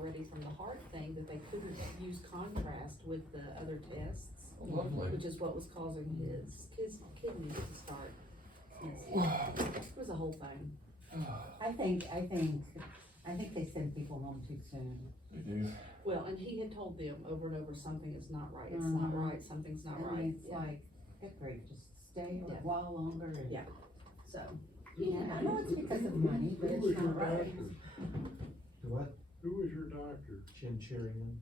already from the heart thing that they couldn't use contrast with the other tests, Lovely. which is what was causing his kidneys to start. It was a whole thing. I think they send people home too soon. They do. Well, and he had told them over and over, something is not right, it's not right, something's not I right. mean, it's Yeah. like, good grief, just stay Yeah. a while longer and. Yeah. So, Yeah, I know it's because of money, but Who it's was your not right. doctor? What? Who was your doctor? Jim Cherryman.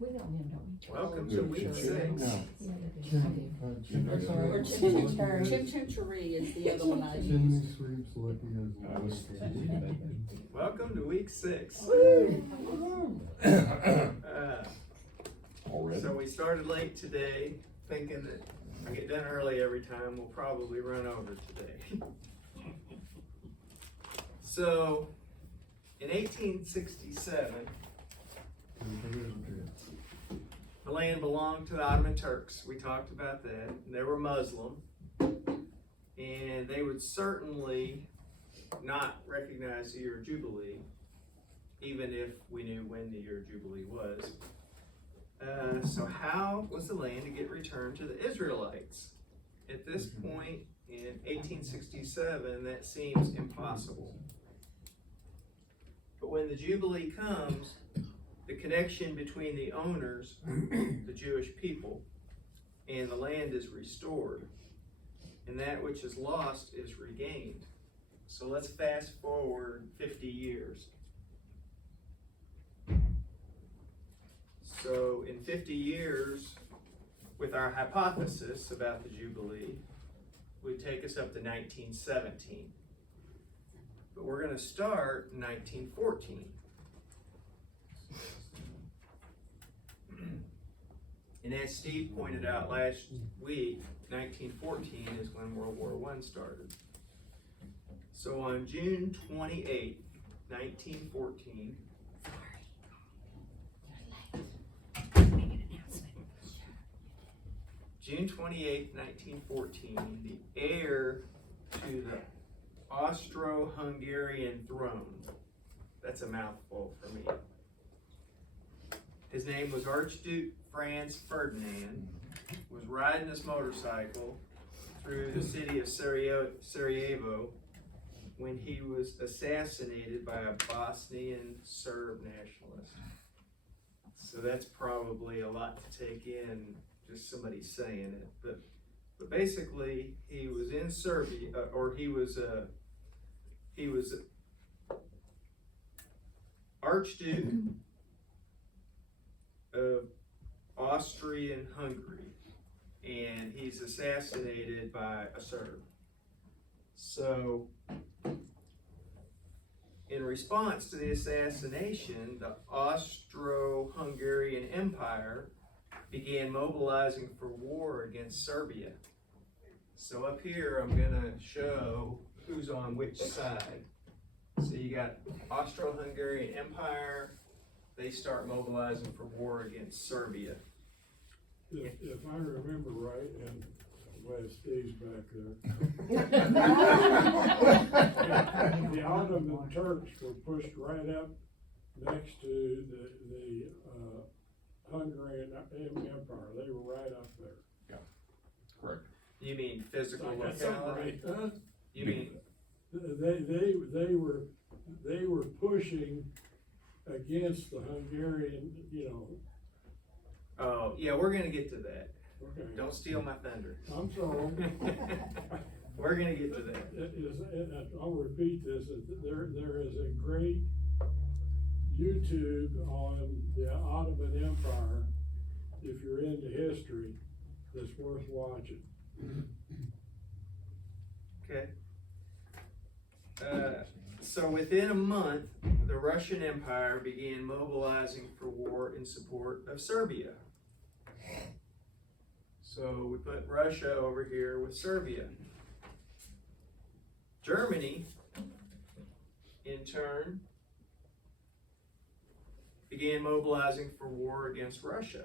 We know him, don't we? Welcome to Good. week Good. 6. No. Yeah, we do. I do. I'm sorry. or Chimchinchari is the other one I Cindy used. sleeps like he has. I was- Welcome to week 6. Already? So we started late today, thinking that I get done early every time, we'll probably run over today. So, in 1867, the land belonged to the Ottoman Turks. We talked about that. They were Muslim, and they would certainly not recognize the year of Jubilee, even if we knew when the year of Jubilee was. So how was the land to get returned to the Israelites? At this point in 1867, that seems impossible. But when the Jubilee comes, the connection between the owners, the Jewish people, and the land is restored, and that which is lost is regained. So let's fast forward 50 years. So in 50 years, with our hypothesis about the Jubilee, would take us up to 1917. But we're going to start in 1914. And as Steve pointed out last week, 1914 is when World War I started. So on June 28, 1914, June 28, 1914, the heir to the Austro-Hungarian throne, that's a mouthful for me. His name was Archduke Franz Ferdinand, was riding his motorcycle through the city of Sarajevo when he was assassinated by a Bosnian Serb nationalist. So that's probably a lot to take in, just somebody saying it. But basically, he was in Serbia, or he was Archduke of Austrian-Hungary, and he's assassinated by a Serb. So, in response to the assassination, the Austro-Hungarian Empire began mobilizing for war against Serbia. So up here, I'm gonna show who's on which side. So you got Austro-Hungarian Empire, they start mobilizing for war against Serbia. If I remember right, and I'm glad Steve's back there. The Ottoman Turks were pushed right up next to the Hungarian Empire. They were right up there. Correct. You mean physical I got something locality? right, huh? You mean, They were pushing against the Hungarian, oh, yeah, we're gonna get to that. okay. Don't steal my thunder. I'm sorry. We're gonna get to that. I'll repeat this, there is a great YouTube on the Ottoman Empire, if you're into history, that's worth watching. Okay. So within a month, the Russian Empire began mobilizing for war in support of Serbia. So we put Russia over here with Serbia. Germany, in turn, began mobilizing for war against Russia.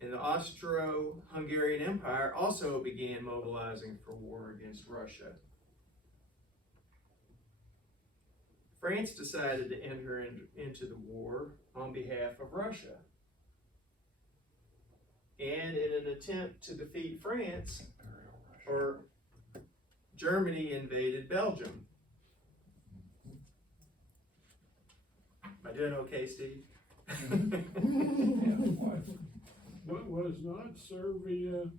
And the Austro-Hungarian Empire also began mobilizing for war against Russia. France decided to enter into the war on behalf of Russia. And in an attempt to defeat France, Germany invaded Belgium. Am I doing okay, Steve? What was not Serbia,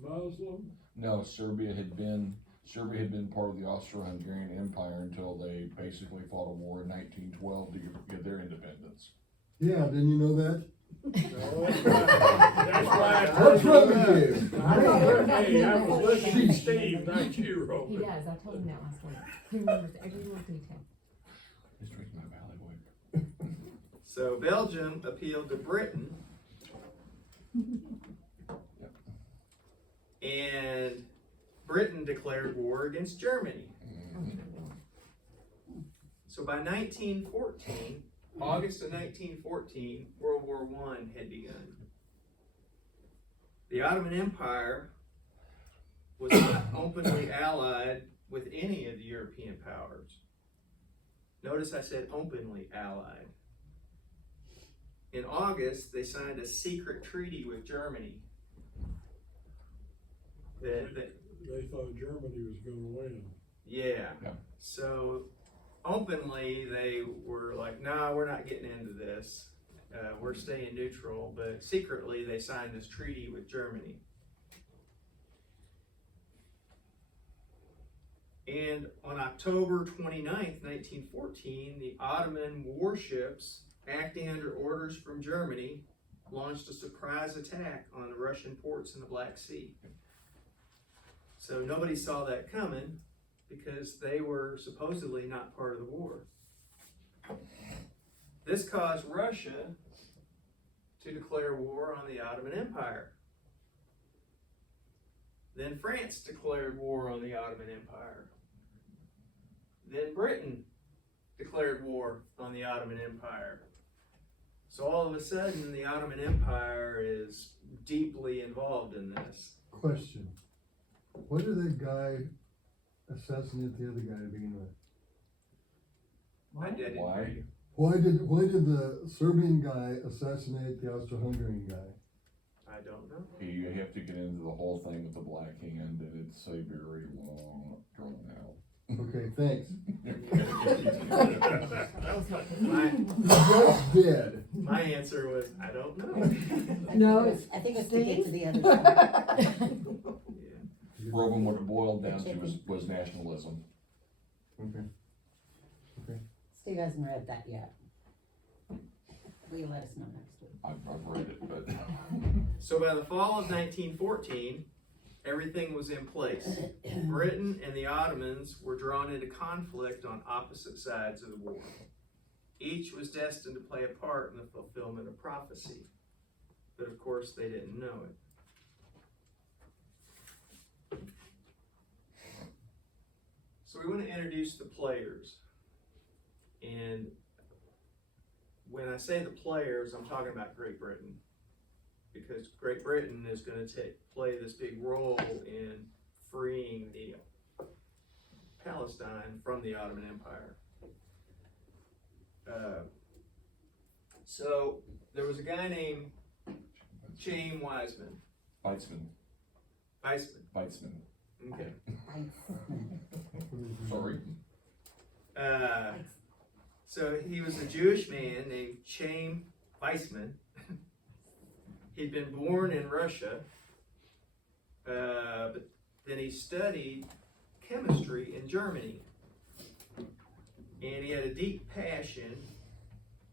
Muslim? No, Serbia had been part of the Austro-Hungarian Empire until they basically fought a war in 1912 to get their independence. Yeah, didn't you know that? No, that's why I What's told wrong you with that. you? I was listening to Steve, not you, He Roland. does, I told him that last week. He remembers every little detail. Just drinking my Valley Whip. So Belgium appealed to Britain. And Britain declared war against Germany. So by 1914, August of 1914, World War I had begun. The Ottoman Empire was not openly allied with any of the European powers. Notice I said openly allied. In August, they signed a secret treaty with Germany. They thought Germany was gonna win. Yeah. Yeah. So openly they were like, nah, we're not getting into this. We're staying neutral, but secretly they signed this treaty with Germany. And on October 29th, 1914, the Ottoman warships, acting under orders from Germany, launched a surprise attack on the Russian ports in the Black Sea. So nobody saw that coming because they were supposedly not part of the war. This caused Russia to declare war on the Ottoman Empire. Then France declared war on the Ottoman Empire. Then Britain declared war on the Ottoman Empire. So all of a sudden, the Ottoman Empire is deeply involved in this. Question. Why did that guy assassinate the other guy to begin with? I didn't Why? hear you. Why did the Serbian guy assassinate the Austro-Hungarian guy? I don't know. You have to get into the whole thing with the Black Hand, and it's a very long, drawn out. Okay, thanks. That was helpful. Just dead. My answer was, I don't know. No, I think it's to get to Steve? the other side. Yeah. Roman, what it boiled down to was nationalism. Okay. Steve hasn't read that yet. Will you let us know next week? I've read it, but So by the fall of 1914, everything was in place. Britain and the Ottomans were drawn into conflict on opposite sides of the war. Each was destined to play a part in the fulfillment of prophecy. But of course, they didn't know it. So we want to introduce the players. And when I say the players, I'm talking about Great Britain. Because Great Britain is going to play this big role in freeing the Palestine from the Ottoman Empire. So there was a guy named Chaim Weizmann. Weizmann. Okay. Sorry. So he was a Jewish man named Chaim Weizmann. He'd been born in Russia, but then he studied chemistry in Germany. And he had a deep passion.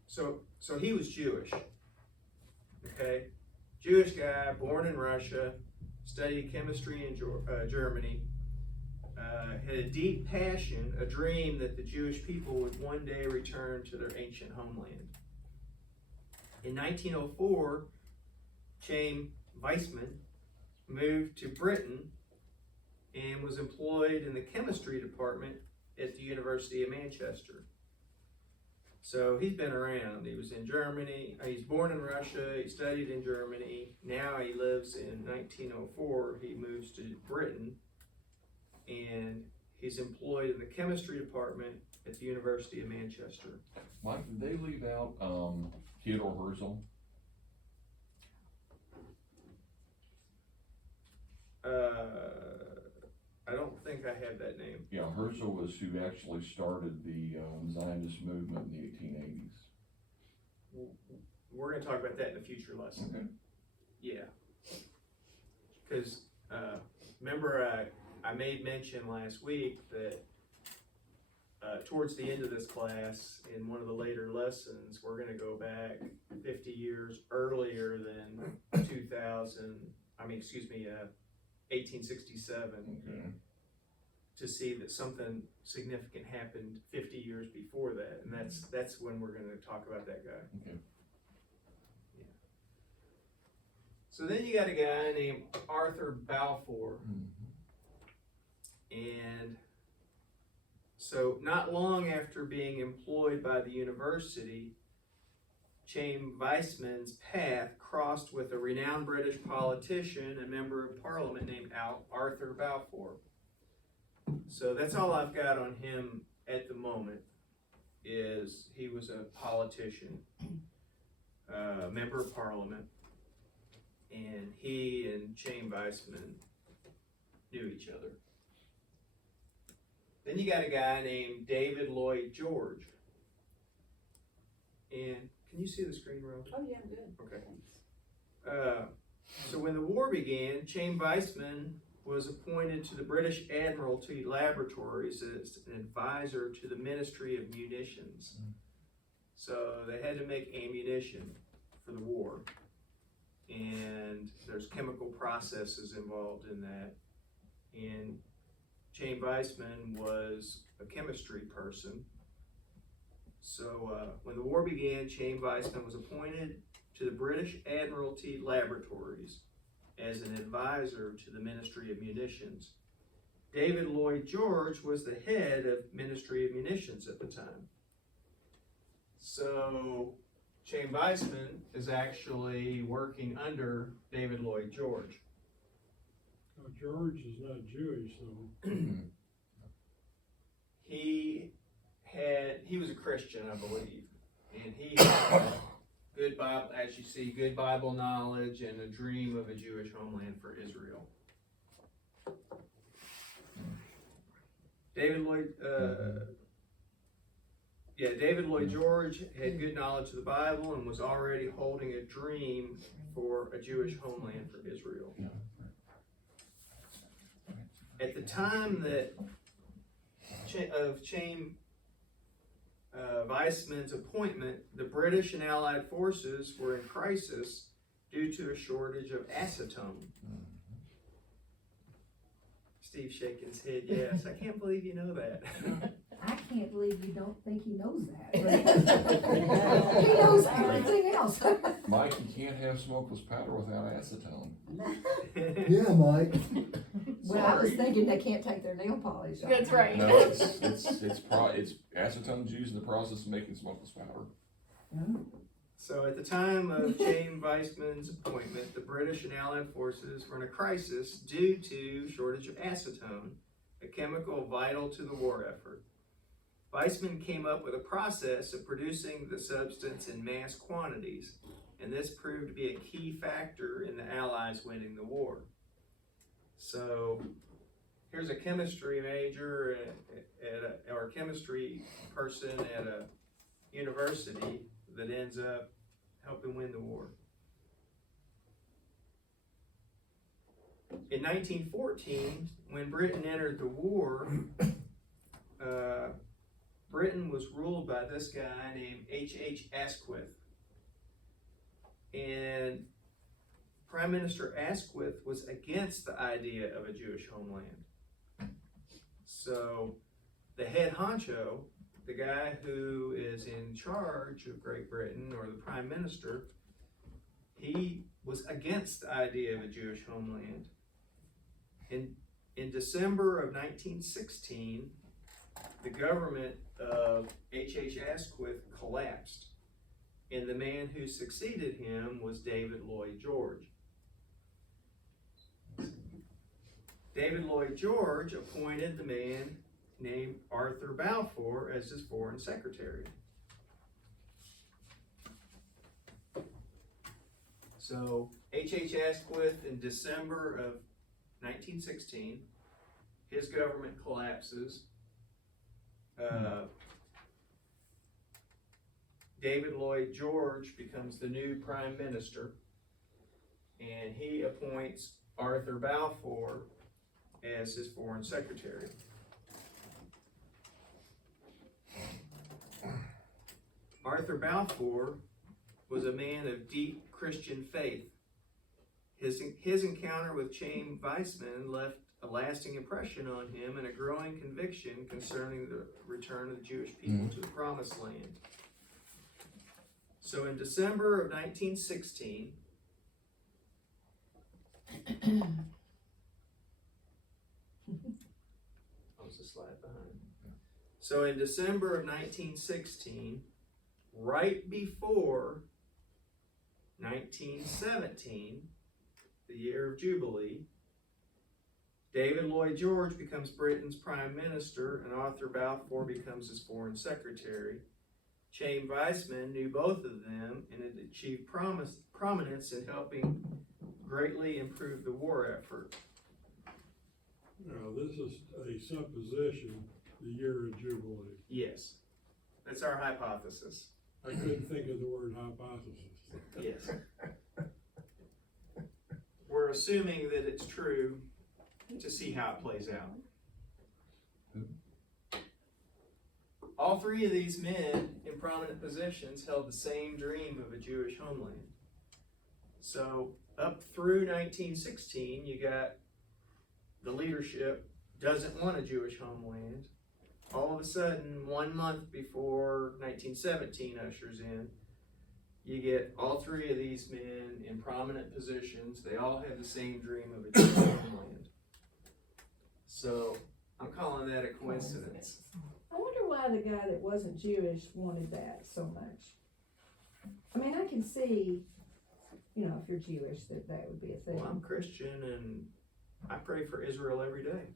So he was Jewish. Okay? Jewish guy, born in Russia, studied chemistry in Germany. Had a deep passion, a dream that the Jewish people would one day return to their ancient homeland. In 1904, Chaim Weizmann moved to Britain and was employed in the chemistry department at the University of Manchester. So he's been around. He was in Germany. He's born in Russia. He studied in Germany. Now he lives in 1904. He moves to Britain, and He's employed in the chemistry department at the University of Manchester. Mike, did they leave out, Theodore Herzl? I don't think I have that name. Yeah, Herzl was who actually started the, Zionist movement in the 1880s. We're gonna talk about that in a future lesson. Okay. Yeah. Cause, remember I made mention last week that, towards the end of this class, in one of the later lessons, we're gonna go back 50 years earlier than 1867 Okay. to see that something significant happened 50 years before that, and that's when we're gonna talk about that guy. Okay. So then you got a guy named Arthur Balfour, and so not long after being employed by the university, Chaim Weissman's path crossed with a renowned British politician and member of parliament named Arthur Balfour. So that's all I've got on him at the moment, is he was a politician, member of parliament, and he and Chaim Weissman knew each other. Then you got a guy named David Lloyd George. And can you see the screen, Rose? Oh, yeah, I'm good. Okay. Thanks. So when the war began, Chaim Weissman was appointed to the British Admiralty Laboratories as an advisor to the Ministry of Munitions. So they had to make ammunition for the war. And there's chemical processes involved in that. And Chaim Weissman was a chemistry person. So when the war began, Chaim Weissman was appointed to the British Admiralty Laboratories as an advisor to the Ministry of Munitions. David Lloyd George was the head of Ministry of Munitions at the time. So Chaim Weissman is actually working under David Lloyd George. Now, George is not Jewish, though. He was a Christian, I believe, and he had good Bible, as you see, good Bible knowledge and a dream of a Jewish homeland for Israel. David Lloyd George had good knowledge of the Bible and was already holding a dream for a Jewish homeland for Israel. At the time of Chaim Weissman's appointment, the British and Allied forces were in crisis due to a shortage of acetone. Steve shaking his head, yes. I can't believe you know that. I can't believe you don't think he knows that. He knows everything else. Mike, you can't have smokeless powder without acetone. Yeah, Mike. Well, I was thinking they can't take their nail polish off. That's right. No, it's acetone's used in the process of making smokeless powder. So at the time of Chaim Weissman's appointment, the British and Allied forces were in a crisis due to shortage of acetone, a chemical vital to the war effort. Weissman came up with a process of producing the substance in mass quantities, and this proved to be a key factor in the Allies winning the war. So here's a chemistry major or a chemistry person at a university that ends up helping win the war. In 1914, when Britain entered the war, Britain was ruled by this guy named H.H. Asquith. And Prime Minister Asquith was against the idea of a Jewish homeland. So the head honcho, the guy who is in charge of Great Britain, or the Prime Minister, he was against the idea of a Jewish homeland. In December of 1916, the government of H.H. Asquith collapsed, and the man who succeeded him was David Lloyd George. David Lloyd George appointed the man named Arthur Balfour as his foreign secretary. So H.H. Asquith in December of 1916, his government collapses. David Lloyd George becomes the new prime minister, and he appoints Arthur Balfour as his foreign secretary. Arthur Balfour was a man of deep Christian faith. His encounter with Chaim Weizmann left a lasting impression on him and a growing conviction concerning the return of the Jewish people to the Promised Land. So in December of 1916, I was a slide behind. So in December of 1916, right before 1917, the year of Jubilee, David Lloyd George becomes Britain's prime minister and Arthur Balfour becomes his foreign secretary. Chaim Weizmann knew both of them and had achieved prominence in helping greatly improve the war effort. Now, this is a supposition, the year of Jubilee. Yes, that's our hypothesis. I couldn't think of the word hypothesis. Yes. We're assuming that it's true to see how it plays out. All three of these men in prominent positions held the same dream of a Jewish homeland. So up through 1916, you got the leadership doesn't want a Jewish homeland. All of a sudden, 1 month before 1917 ushers in, you get all three of these men in prominent positions. They all have the same dream of a Jewish homeland. So I'm calling that a coincidence. I wonder why the guy that wasn't Jewish wanted that so much. I mean, I can see, you know, if you're Jewish, that would be a thing. Well, I'm Christian and I pray for Israel every day.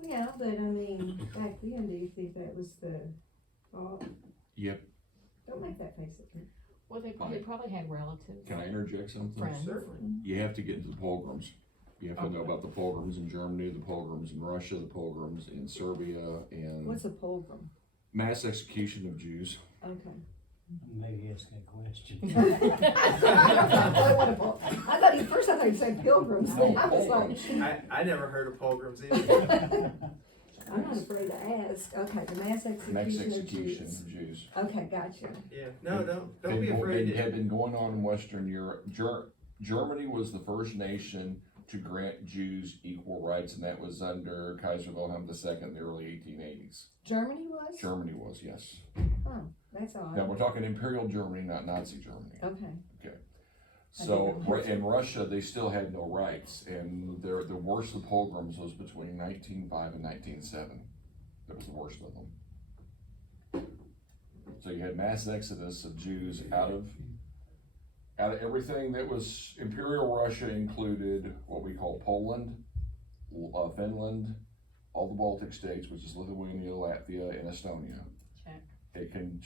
Yeah, but I mean, back then, do you think that was the thought? Yep. Don't make that face at me. Well, they probably had relatives, Can I interject something? friends. Certainly. You have to get into the pogroms. You have to know about the pogroms in Germany, the pogroms in Russia, the pogroms in Serbia, and What's a pogrom? mass execution of Jews. Okay. Maybe asking a question. I thought at first I thought you said pilgrims. No, I was like, I never heard of pogroms either. I'm not afraid to ask. Okay, the mass execution Mass of execution Jews. of Jews. Okay, gotcha. Yeah, no, don't be afraid Had to. been going on in Western Europe. Germany was the first nation to grant Jews equal rights, and that was under Kaiser Wilhelm II in the early 1880s. Germany was? Germany was, yes. Oh, that's odd. Now, we're talking Imperial Germany, not Nazi Germany. Okay. So, in Russia, they still had no rights, and the worst of the pogroms was between 1905 and 1907. That was the worst of them. So you had mass exodus of Jews out of everything that was Imperial Russia included what we call Poland, Finland, all the Baltic states, which is Lithuania, Latvia, and Estonia. Check. It can,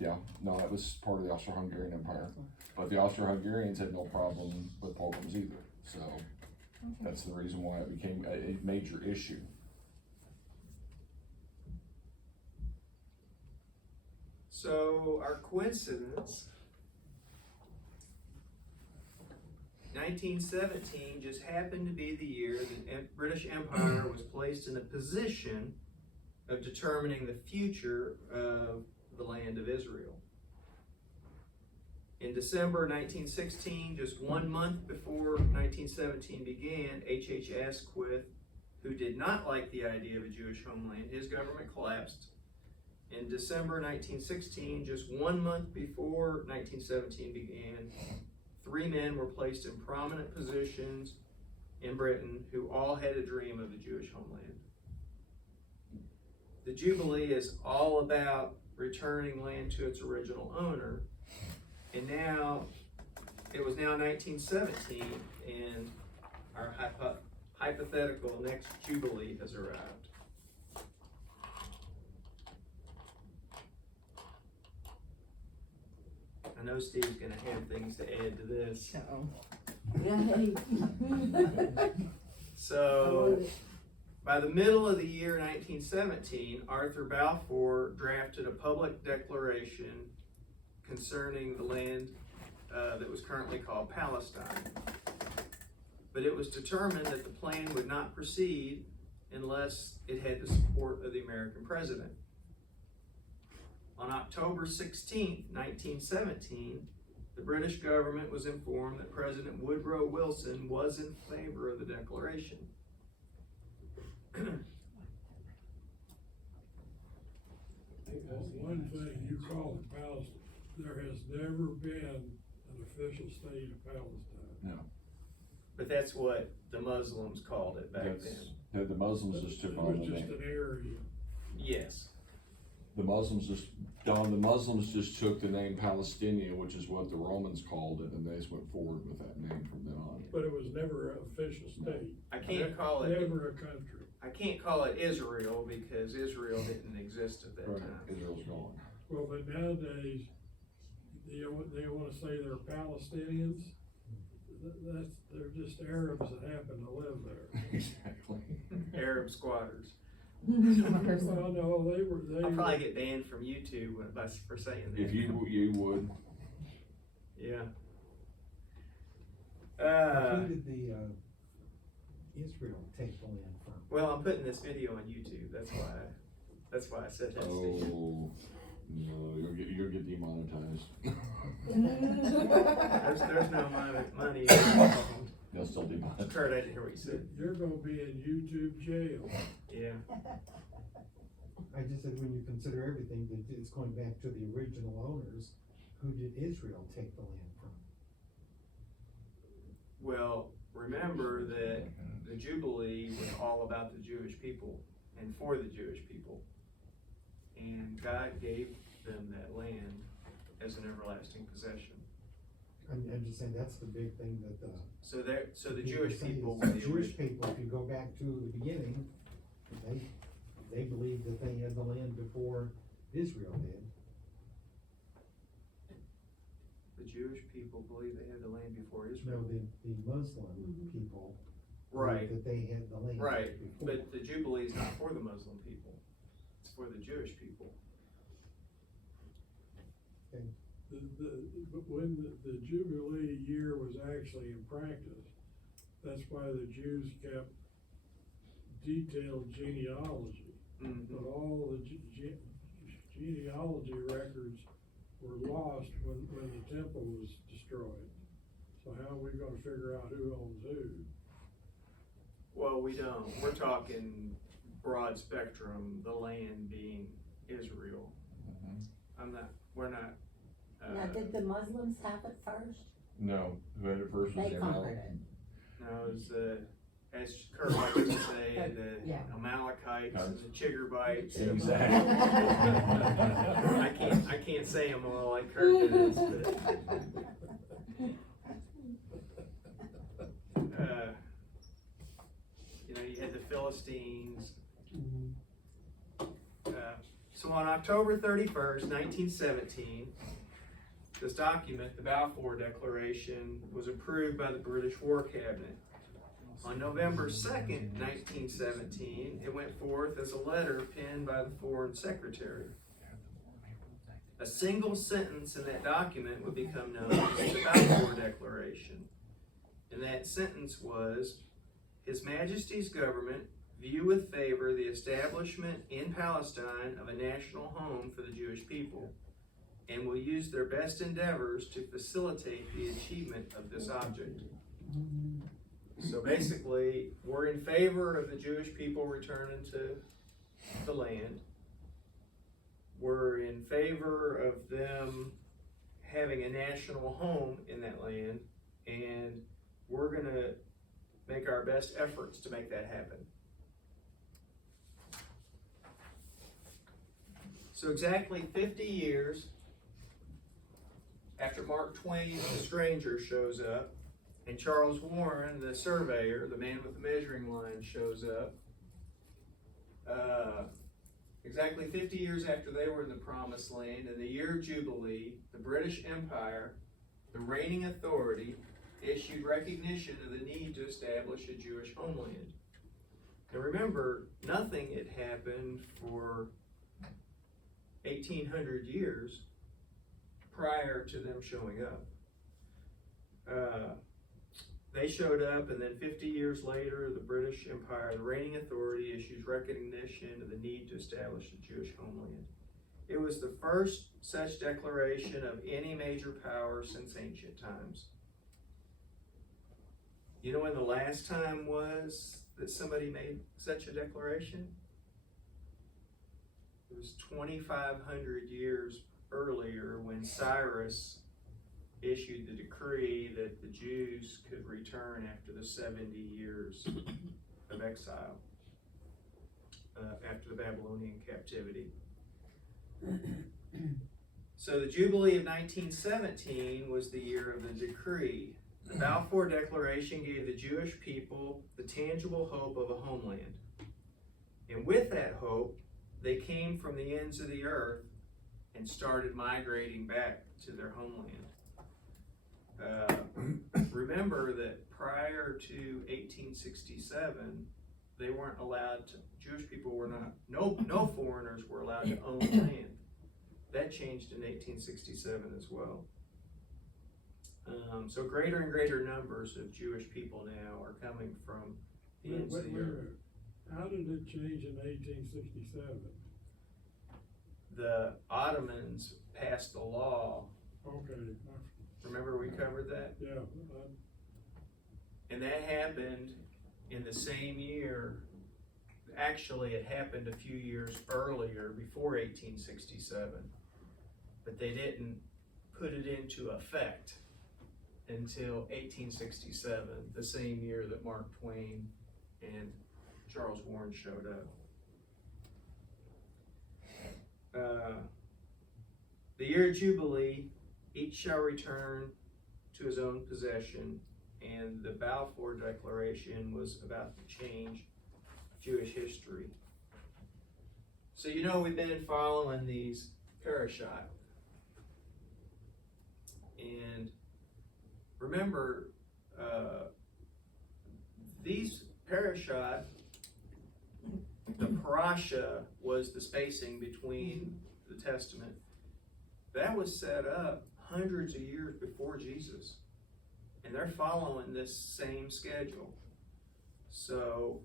that was part of the Austro-Hungarian Empire. But the Austro-Hungarians had no problem with pogroms either. So that's the reason why it became a major issue. So our coincidence, 1917 just happened to be the year that the British Empire was placed in a position of determining the future of the land of Israel. In December 1916, just 1 month before 1917 began, H.H. Asquith, who did not like the idea of a Jewish homeland, his government collapsed. In December 1916, just 1 month before 1917 began, 3 men were placed in prominent positions in Britain who all had a dream of a Jewish homeland. The Jubilee is all about returning land to its original owner. And now, it was now 1917, and our hypothetical next Jubilee has arrived. know Steve's gonna have things to add to this. Yay. So, by the middle of the year 1917, Arthur Balfour drafted a public declaration concerning the land that was currently called Palestine. But it was determined that the plan would not proceed unless it had the support of the American president. On October 16, 1917, the British government was informed that President Woodrow Wilson was in favor of the declaration. One thing you call it Palestine, there has never been an official state of Palestine. But that's what the Muslims called it back That's, then. the Muslims just took It on was the just name. an area. Yes. The Muslims just took the name Palestinian, which is what the Romans called it, and they just went forward with that name from then on. But it was never an official state. I can't call it, Never a country. I can't call it Israel because Israel didn't exist at that Right, time. Israel's gone. Well, but nowadays, they wanna say they're Palestinians. They're just Arabs that happen to live there. Exactly. Arab squatters. Well, no, they I'll probably were, get banned from YouTube for saying that. If you would, Yeah. Who did the, Israel take the land from? Well, I'm putting this video on YouTube, that's why I said that, Steve. oh, no, you'll get demonetized. There's no money involved. They'll still demonetize. Kurt, I didn't hear what you said. you're gonna be in YouTube jail. Yeah. I just said, when you consider everything, that it's going back to the original owners, who did Israel take the land from? Well, remember that the Jubilee was all about the Jewish people and for the Jewish people. And God gave them that land as an everlasting possession. I'm just saying, that's the big thing that the. So the people Jewish say people is were the the Jewish original. people, if you go back to the beginning, they believed that they had the land before Israel did. The Jewish people believe they had the land before No, Israel. the Muslim people. Right, believed that they had the land. right, before. but the Jubilee is not for the Muslim people, it's for the Jewish people. But when the Jubilee year was actually in practice, that's why the Jews kept detailed genealogy. But all the genealogy records were lost when the temple was destroyed. So how are we gonna figure out who owns who? Well, we don't, we're talking broad spectrum, the land being Israel. We're not, Now, did the Muslims have it first? No, who had it first was They the conquered Amalekites. it. no, it's as Kurt likes to say, the Yeah. Amalekites and the Chiggerbites. Exactly. I can't say them all like Kurt does, but. You know, you had the Philistines. So on October 31st, 1917, this document, the Balfour Declaration, was approved by the British War Cabinet. On November 2nd, 1917, it went forth as a letter penned by the Foreign Secretary. A single sentence in that document would become known as the Balfour Declaration. And that sentence was, His Majesty's government view with favor the establishment in Palestine of a national home for the Jewish people, and will use their best endeavors to facilitate the achievement of this object. So basically, we're in favor of the Jewish people returning to the land. We're in favor of them having a national home in that land, and we're gonna make our best efforts to make that happen. So exactly 50 years after Mark Twain, the stranger, shows up, and Charles Warren, the surveyor, the man with the measuring line, shows up, exactly 50 years after they were in the Promised Land, in the year of Jubilee, the British Empire, the reigning authority, issued recognition of the need to establish a Jewish homeland. And remember, nothing had happened for 1800 years prior to them showing up. They showed up, and then 50 years later, the British Empire, the reigning authority, issues recognition of the need to establish a Jewish homeland. It was the first such declaration of any major power since ancient times. You know when the last time was that somebody made such a declaration? It was 2,500 years earlier when Cyrus issued the decree that the Jews could return after the 70 years of exile, after the Babylonian captivity. So the Jubilee of 1917 was the year of the decree. The Balfour Declaration gave the Jewish people the tangible hope of a homeland. And with that hope, they came from the ends of the earth and started migrating back to their homeland. Remember that prior to 1867, they weren't allowed to, Jewish people were not, no foreigners were allowed to own land. That changed in 1867 as well. So greater and greater numbers of Jewish people now are coming from the ends of the earth. How did it change in 1867? The Ottomans passed the law. Okay, Remember we covered that? yeah, And that happened in the same year. Actually, it happened a few years earlier, before 1867. But they didn't put it into effect until 1867, the same year that Mark Twain and Charles Warren showed up. The year of Jubilee, each shall return to his own possession, and the Balfour Declaration was about to change Jewish history. So you know we've been following these parashot. And remember, these parashot, the parasha was the spacing between the Testament. That was set up hundreds of years before Jesus. And they're following this same schedule. So,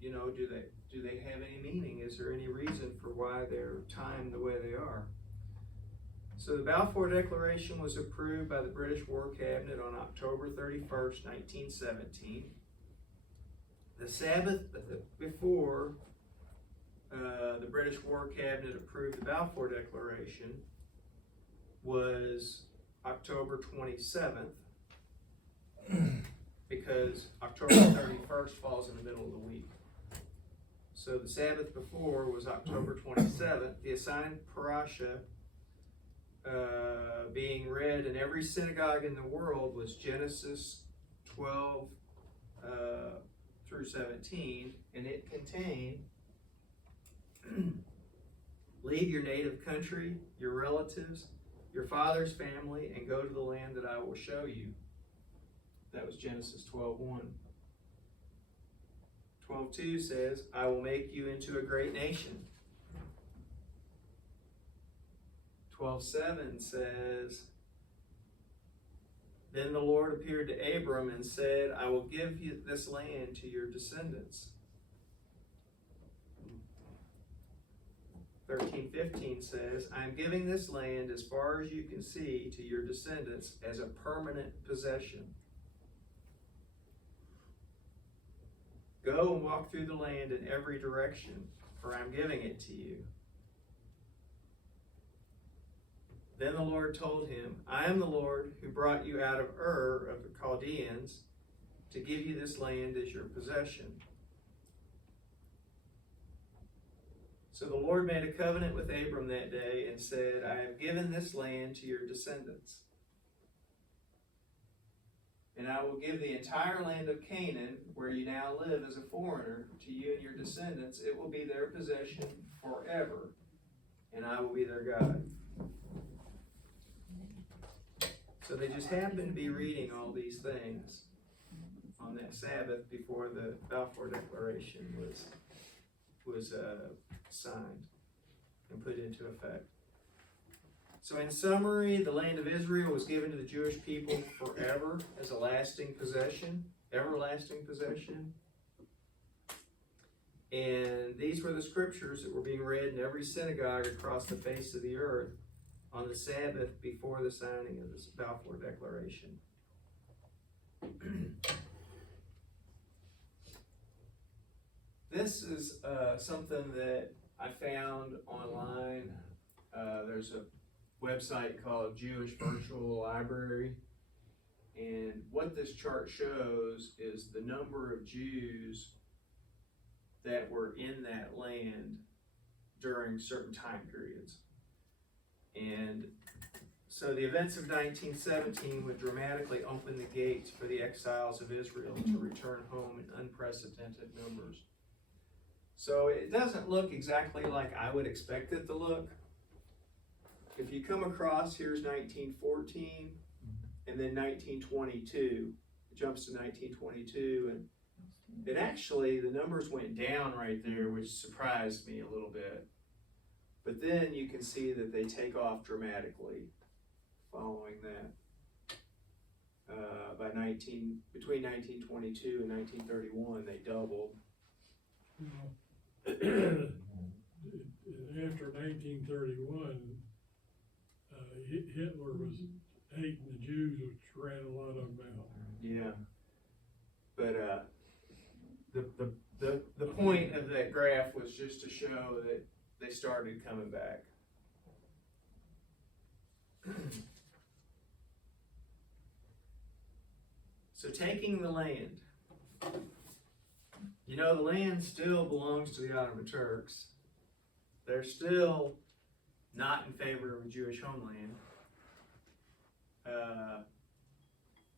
you know, do they have any meaning? Is there any reason for why they're timed the way they are? So the Balfour Declaration was approved by the British War Cabinet on October 31st, 1917. The Sabbath before the British War Cabinet approved the Balfour Declaration was October 27th, because October 31st falls in the middle of the week. So the Sabbath before was October 27th. The assigned parasha being read in every synagogue in the world was Genesis 12 through 17, and it contained leave your native country, your relatives, your father's family, and go to the land that I will show you. That was Genesis 12:1. 12:2 says, I will make you into a great nation. 12:7 says, then the Lord appeared to Abram and said, I will give you this land to your descendants. 13:15 says, I am giving this land as far as you can see to your descendants as a permanent possession. Go and walk through the land in every direction, for I am giving it to you. Then the Lord told him, I am the Lord who brought you out of Ur of the Chaldeans to give you this land as your possession. So the Lord made a covenant with Abram that day and said, I have given this land to your descendants. And I will give the entire land of Canaan, where you now live as a foreigner, to you and your descendants. It will be their possession forever, and I will be their God. So they just happened to be reading all these things on that Sabbath before the Balfour Declaration was signed and put into effect. So in summary, the land of Israel was given to the Jewish people forever as a lasting possession, everlasting possession. And these were the scriptures that were being read in every synagogue across the face of the earth on the Sabbath before the signing of the Balfour Declaration. This is something that I found online. There's a website called Jewish Virtual Library, and what this chart shows is the number of Jews that were in that land during certain time periods. And so the events of 1917 would dramatically open the gates for the exiles of Israel to return home in unprecedented numbers. So it doesn't look exactly like I would expect it to look. If you come across, here's 1914, and then 1922, it jumps to 1922, and it actually, the numbers went down right there, which surprised me a little bit. But then you can see that they take off dramatically following that. Between 1922 and 1931, they doubled. After 1931, Hitler was hating the Jews, which ran a lot of them out. Yeah. But the point of that graph was just to show that they started coming back. So taking the land. You know, the land still belongs to the Ottoman Turks. They're still not in favor of a Jewish homeland.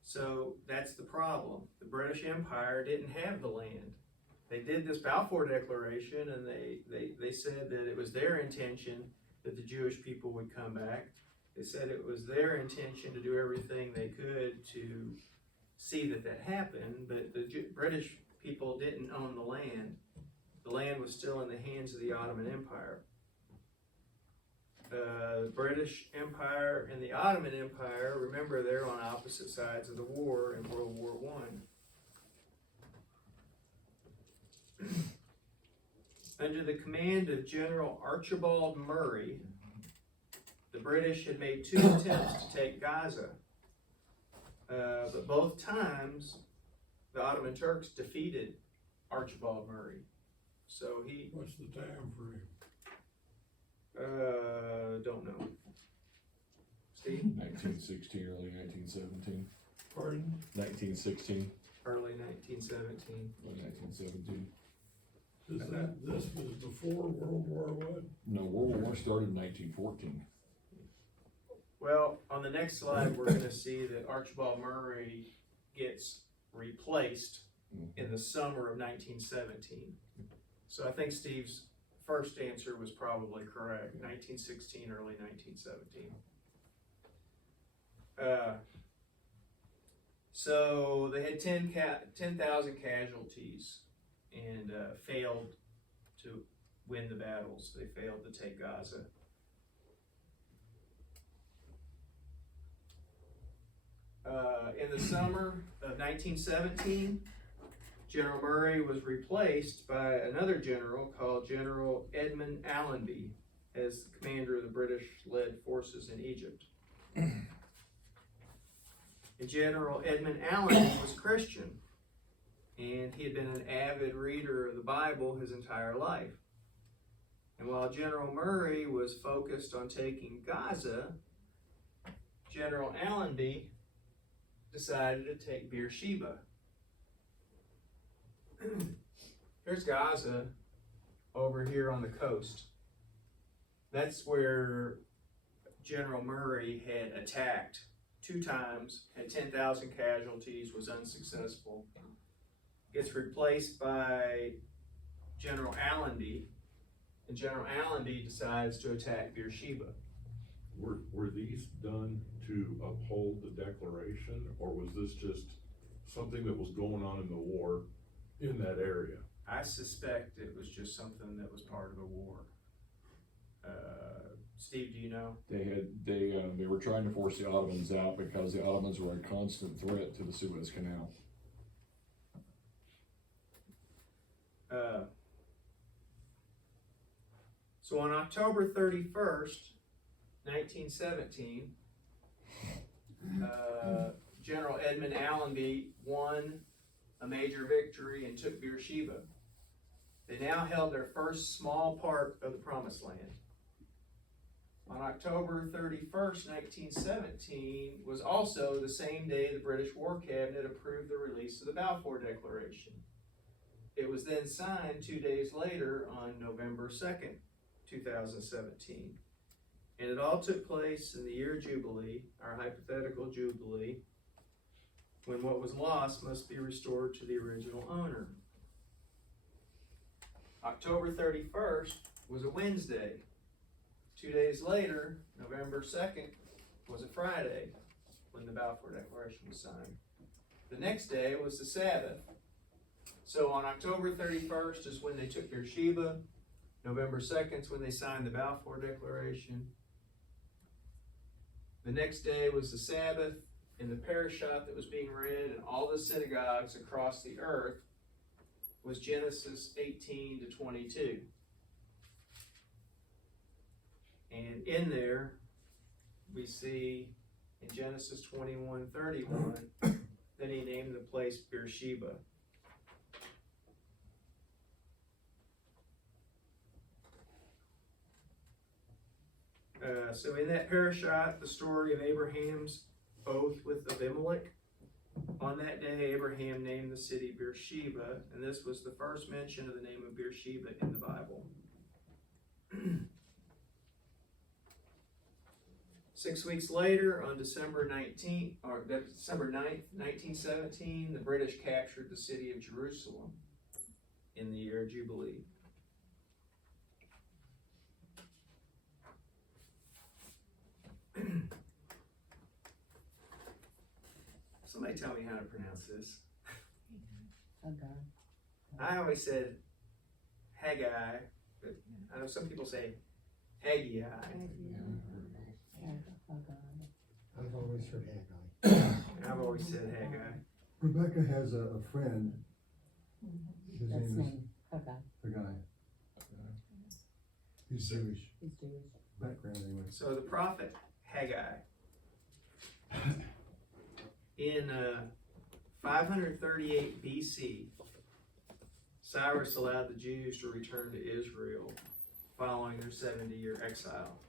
So that's the problem. The British Empire didn't have the land. They did this Balfour Declaration, and they said that it was their intention that the Jewish people would come back. They said it was their intention to do everything they could to see that that happened, but the British people didn't own the land. The land was still in the hands of the Ottoman Empire. The British Empire and the Ottoman Empire, remember, they're on opposite sides of the war in World War I. Under the command of General Archibald Murray, the British had made 2 attempts to take Gaza, but both times the Ottoman Turks defeated Archibald Murray. So he... What's the time frame? Don't know. Steve? 1916, early 1917. Pardon? 1916, Early 1917. early 1917. This was before World War I? No, World War I started in 1914. Well, on the next slide, we're going to see that Archibald Murray gets replaced in the summer of 1917. So I think Steve's first answer was probably correct. 1916, early 1917. So they had 10,000 casualties and failed to win the battles. They failed to take Gaza. In the summer of 1917, General Murray was replaced by another general called General Edmund Allenby as the commander of the British-led forces in Egypt. And General Edmund Allenby was Christian, and he had been an avid reader of the Bible his entire life. And while General Murray was focused on taking Gaza, General Allenby decided to take Beersheba. Here's Gaza over here on the coast. That's where General Murray had attacked 2 times, had 10,000 casualties, was unsuccessful. Gets replaced by General Allenby, and General Allenby decides to attack Beersheba. Were these done to uphold the declaration, or was this just something that was going on in the war in that area? I suspect it was just something that was part of the war. Steve, do you know? They were trying to force the Ottomans out because the Ottomans were a constant threat to the Suez Canal. So on October 31st, 1917, General Edmund Allenby won a major victory and took Beersheba. They now held their first small part of the Promised Land. On October 31st, 1917 was also the same day the British War Cabinet approved the release of the Balfour Declaration. It was then signed 2 days later on November 2nd, 2017. And it all took place in the year Jubilee, our hypothetical Jubilee, when what was lost must be restored to the original owner. October 31st was a Wednesday. 2 days later, November 2nd, was a Friday when the Balfour Declaration was signed. The next day was the Sabbath. So on October 31st is when they took Beersheba. November 2nd is when they signed the Balfour Declaration. The next day was the Sabbath, and the parashah that was being read in all the synagogues across the earth was Genesis 18 to 22. And in there, we see in Genesis 21:31 that he named the place Beersheba. So in that parashah, the story of Abraham's oath with Abimelech. On that day, Abraham named the city Beersheba, and this was the first mention of the name of Beersheba in the Bible. 6 weeks later, on December 9th, 1917, the British captured the city of Jerusalem in the year of Jubilee. Somebody tell me how to pronounce this. Okay. I always said Haggai, but I know some people say Haggai. I've always heard Haggai. And I've always said Haggai. Rebecca has a friend, his That's name is name, okay, the guy. He's Jewish he's Jewish. background anyway. So the prophet Haggai, in 538 BC, Cyrus allowed the Jews to return to Israel following their 70-year exile.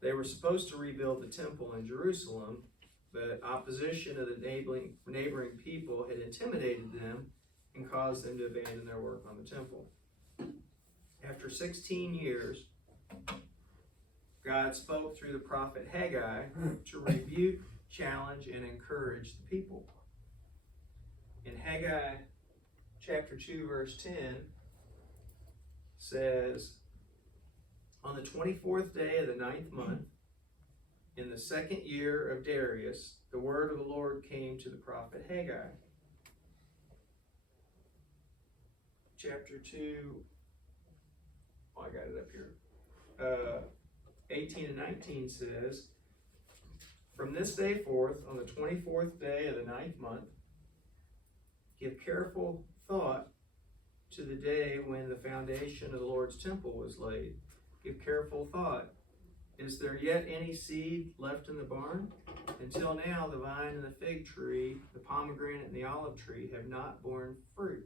They were supposed to rebuild the temple in Jerusalem, but opposition of the neighboring people had intimidated them and caused them to abandon their work on the temple. After 16 years, God spoke through the prophet Haggai to rebuke, challenge, and encourage the people. In Haggai chapter 2, verse 10, says, on the 24th day of the 9th month, in the 2nd year of Darius, the word of the Lord came to the prophet Haggai. Chapter 2, I got it up here. 18 and 19 says, from this day forth, on the 24th day of the 9th month, give careful thought to the day when the foundation of the Lord's temple was laid. Give careful thought. Is there yet any seed left in the barn? Until now, the vine and the fig tree, the pomegranate and the olive tree have not borne fruit.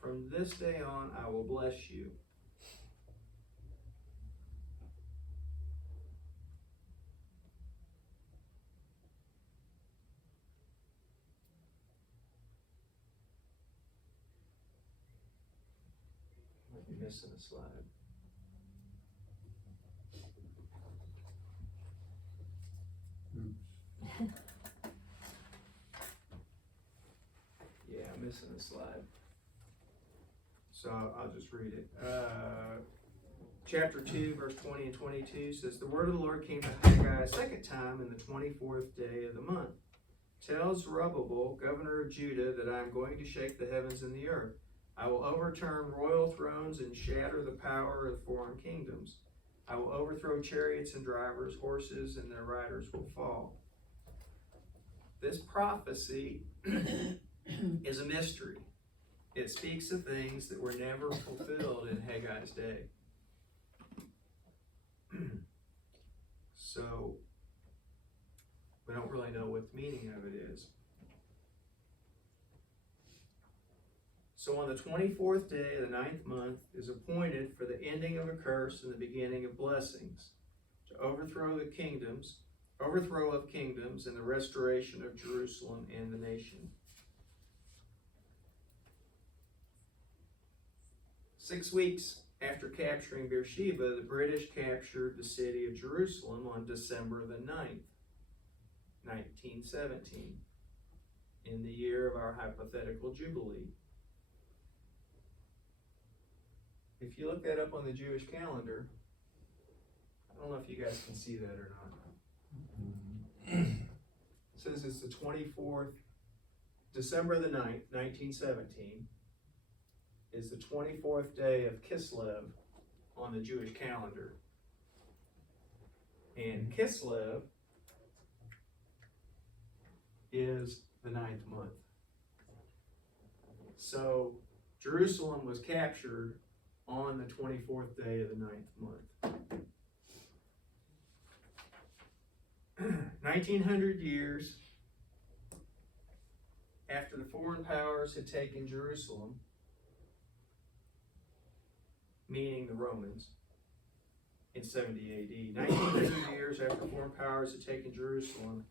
From this day on, I will bless you. Might be missing a slide. this in a slide. So I'll just read it. Chapter 2, verse 20 and 22 says, "The word of the Lord came to Haggai a second time in the 24th day of the month. Tell Zerubbabel, governor of Judah, that I am going to shake the heavens and the earth. I will overturn royal thrones and shatter the power of foreign kingdoms. I will overthrow chariots and drivers, horses and their riders will fall." This prophecy is a mystery. It speaks of things that were never fulfilled in Haggai's day. So, we don't really know what the meaning of it is. So on the 24th day of the 9th month is appointed for the ending of a curse and the beginning of blessings, to overthrow of kingdoms and the restoration of Jerusalem and the nation. 6 weeks after capturing Beersheba, the British captured the city of Jerusalem on December the 9th, 1917, in the year of our hypothetical Jubilee. If you look that up on the Jewish calendar, I don't know if you guys can see that or not. It says it's the 24th, December the 9th, 1917, is the 24th day of Kislev on the Jewish calendar. And Kislev is the 9th month. So Jerusalem was captured on the 24th day of the 9th month. 1900 years after the foreign powers had taken Jerusalem, meaning the Romans, in 70 AD. 1900 years after foreign powers had taken Jerusalem,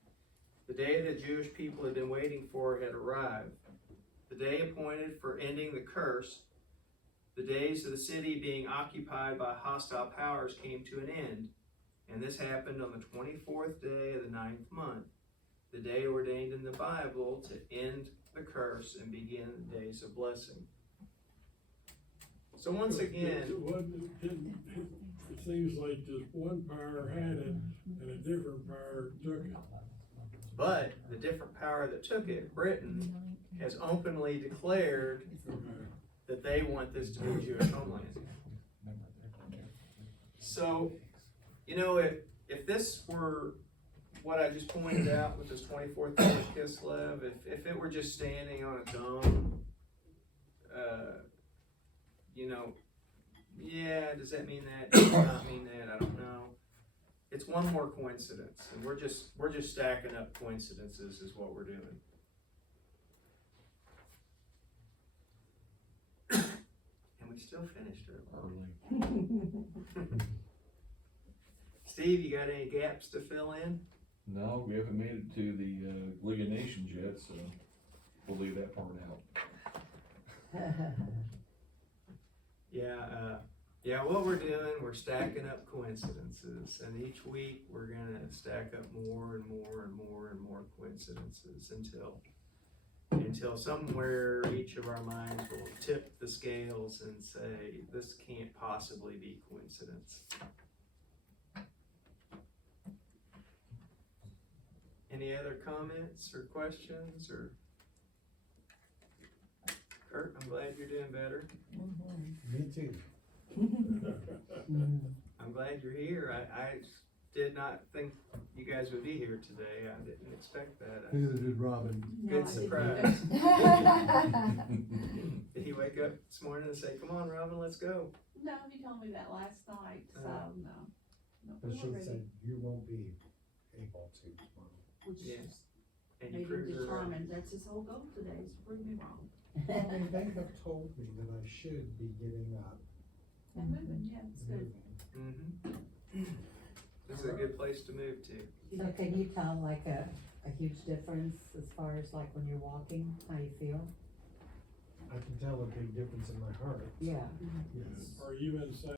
the day that Jewish people had been waiting for had arrived. The day appointed for ending the curse, the days of the city being occupied by hostile powers came to an end, and this happened on the 24th day of the 9th month, the day ordained in the Bible to end the curse and begin the days of blessing. So once again, It seems like just one power had it and a different power took it. but the different power that took it, Britain, has openly declared that they want this to be a Jewish homeland. So, you know, if this were what I just pointed out with this 24th day of Kislev, if it were just standing on its own, you know, yeah, does that mean that? Does it not mean that? I don't know. It's one more coincidence, and we're just stacking up coincidences is what we're doing. And we still finished early. Steve, you got any gaps to fill in? No, we haven't made it to the League of Nations yet, so we'll leave that part out. Yeah, what we're doing, we're stacking up coincidences, and each week we're gonna stack up more and more and more and more coincidences until somewhere each of our minds will tip the scales and say, this can't possibly be coincidence. Any other comments or questions, or? Kurt, I'm glad you're doing better. Me too. I'm glad you're here. I did not think you guys would be here today. I didn't expect that. Neither did Robin. Good surprise. Did he wake up this morning and say, "Come on, Robin, let's go"? No, he told me that last night, so no. But we she were ready. said you won't be able to tomorrow. Which Yes. And made you him proved her wrong. determined, that's his whole goal today, is to prove me wrong. I mean, they have told me that I should be getting up And moving, yeah, it's and good. moving. This is a good place to move to. So can you tell like a huge difference as far as like when you're walking, how you feel? I can tell a big difference in my heart. Yeah. Yes. Are you inside